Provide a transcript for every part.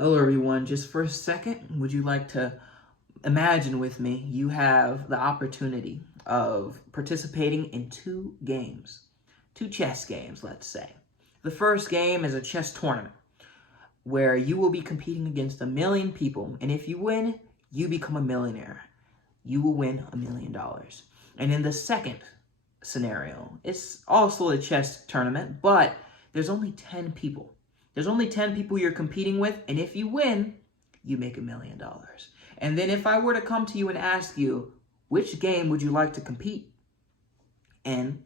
Hello, everyone. Just for a second, would you like to imagine with me you have the opportunity of participating in two chess games, let's say. The first game is a chess tournament where you will be competing against 1,000,000 people, and if you win, you become a millionaire. You will win $1,000,000. And in the second scenario, it's also a chess tournament, but there's only 10 people. There's only 10 people you're competing with, and if you win, you make $1,000,000. And then if I were to come to you and ask you, which game would you like to compete in?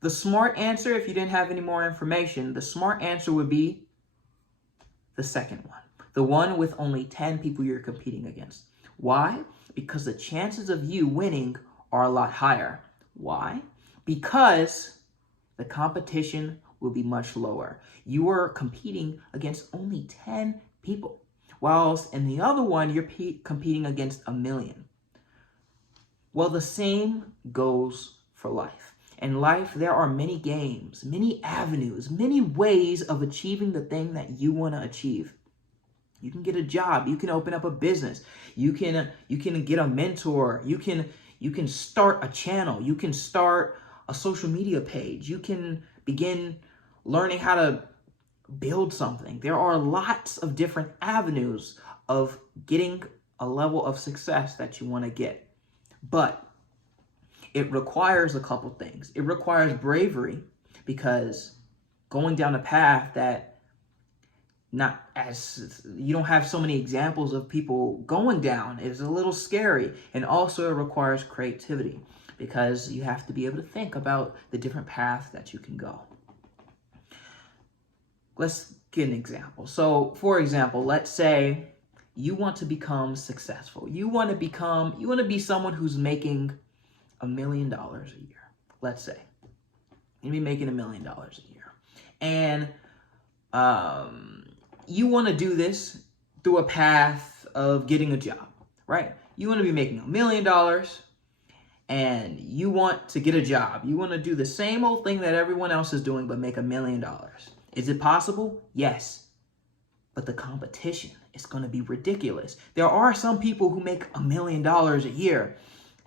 The smart answer, if you didn't have any more information, the smart answer would be the second one. The one with only 10 people you're competing against. Why? Because the chances of you winning are a lot higher. Why? Because the competition will be much lower. You are competing against only 10 people, whilst in the other one, you're competing against 1,000,000. Well, the same goes for life. In life, there are many games, many avenues, many ways of achieving the thing that you want to achieve. You can get a job, you can open up a business, you can get a mentor, you can start a channel, you can start a social media page, you can begin learning how to build something. There are lots of different avenues of getting a level of success that you want to get. But it requires a couple things. It requires bravery, because going down a path that you don't have so many examples of people going down is a little scary. And also it requires creativity, because you have to be able to think about the different paths that you can go. Let's get an example. So, for example, let's say you want to become successful. You want to be someone who's making $1,000,000 a year. Let's say you'll be making $1,000,000 a year, and you want to do this through a path of getting a job, right? You want to be making $1,000,000, and you want to get a job. You want to do the same old thing that everyone else is doing, but make $1,000,000. Is it possible? Yes. But the competition is going to be ridiculous. There are some people who make $1,000,000 a year,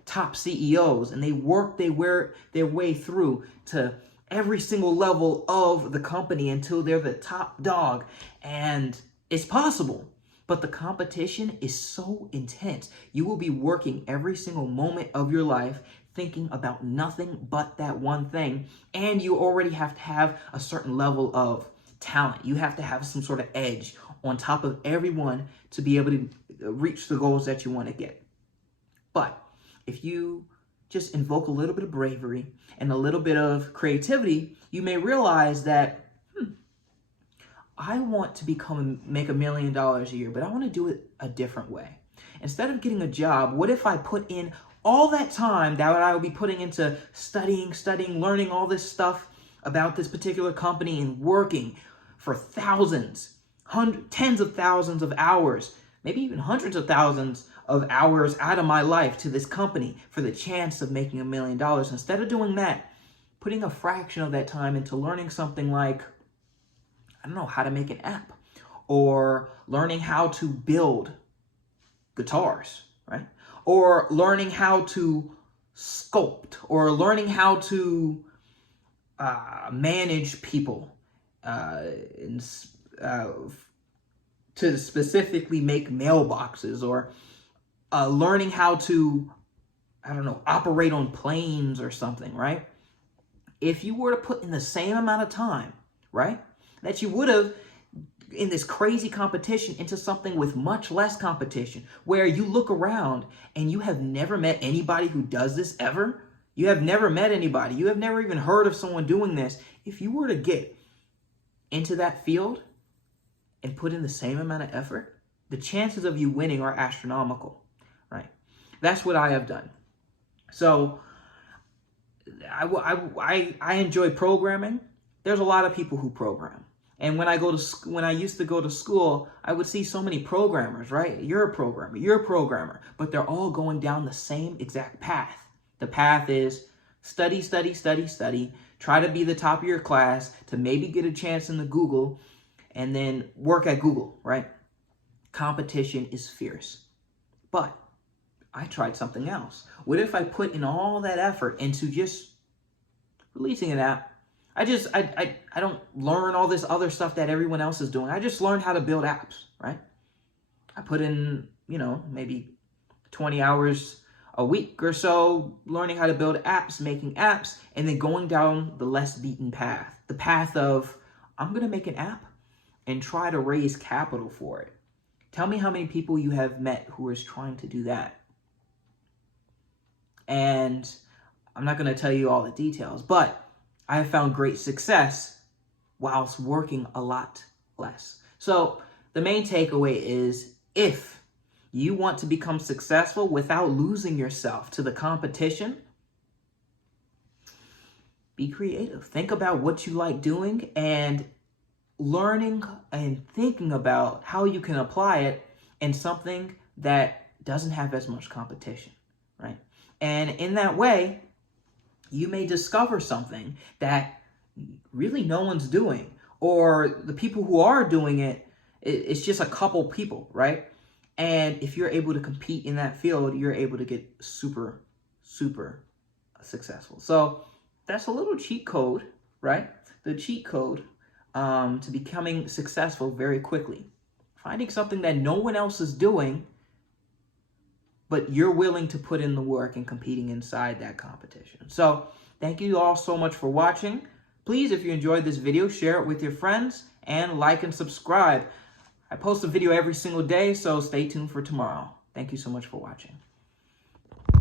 top CEOs, and they work their way through to every single level of the company until they're the top dog. And it's possible, but the competition is so intense. You will be working every single moment of your life thinking about nothing but that one thing. And you already have to have a certain level of talent. You have to have some sort of edge on top of everyone to be able to reach the goals that you want to get. But if you just invoke a little bit of bravery and a little bit of creativity, you may realize that, I want to make $1,000,000 a year, but I want to do it a different way. Instead of getting a job, what if I put in all that time that I will be putting into studying, learning all this stuff about this particular company and working for tens of thousands of hours, maybe even hundreds of thousands of hours out of my life to this company for the chance of making $1,000,000. Instead of doing that, putting a fraction of that time into learning something like, I don't know, how to make an app, or learning how to build guitars, right? Or learning how to sculpt, or learning how to manage people, to specifically make mailboxes, or learning how to, I don't know, operate on planes or something, right? If you were to put in the same amount of time, right, that you would have in this crazy competition into something with much less competition, where you look around and you have never met anybody who does this ever. You have never met anybody. You have never even heard of someone doing this. If you were to get into that field and put in the same amount of effort, the chances of you winning are astronomical, right? That's what I have done. So I enjoy programming. There's a lot of people who program. And when I used to go to school, I would see so many programmers, right? You're a programmer, but they're all going down the same exact path. The path is study, try to be the top of your class to maybe get a chance in the Google, and then work at Google, right? Competition is fierce. But I tried something else. What if I put in all that effort into just releasing an app? I don't learn all this other stuff that everyone else is doing. I just learned how to build apps, right? I put in, maybe 20 hours a week or so learning how to build apps, making apps, and then going down the less beaten path. The path of, I'm going to make an app and try to raise capital for it. Tell me how many people you have met who is trying to do that. And I'm not going to tell you all the details, but I have found great success whilst working a lot less. So the main takeaway is, if you want to become successful without losing yourself to the competition, be creative. Think about what you like doing and learning and thinking about how you can apply it in something that doesn't have as much competition, right? And in that way, you may discover something that really no one's doing, or the people who are doing it, it's just a couple people, right? And if you're able to compete in that field, you're able to get super, super successful. So that's a little cheat code, right? The cheat code to becoming successful very quickly. Finding something that no one else is doing, but you're willing to put in the work and competing inside that competition. So thank you all so much for watching. Please, if you enjoyed this video, share it with your friends and like and subscribe. I post a video every single day, so stay tuned for tomorrow. Thank you so much for watching.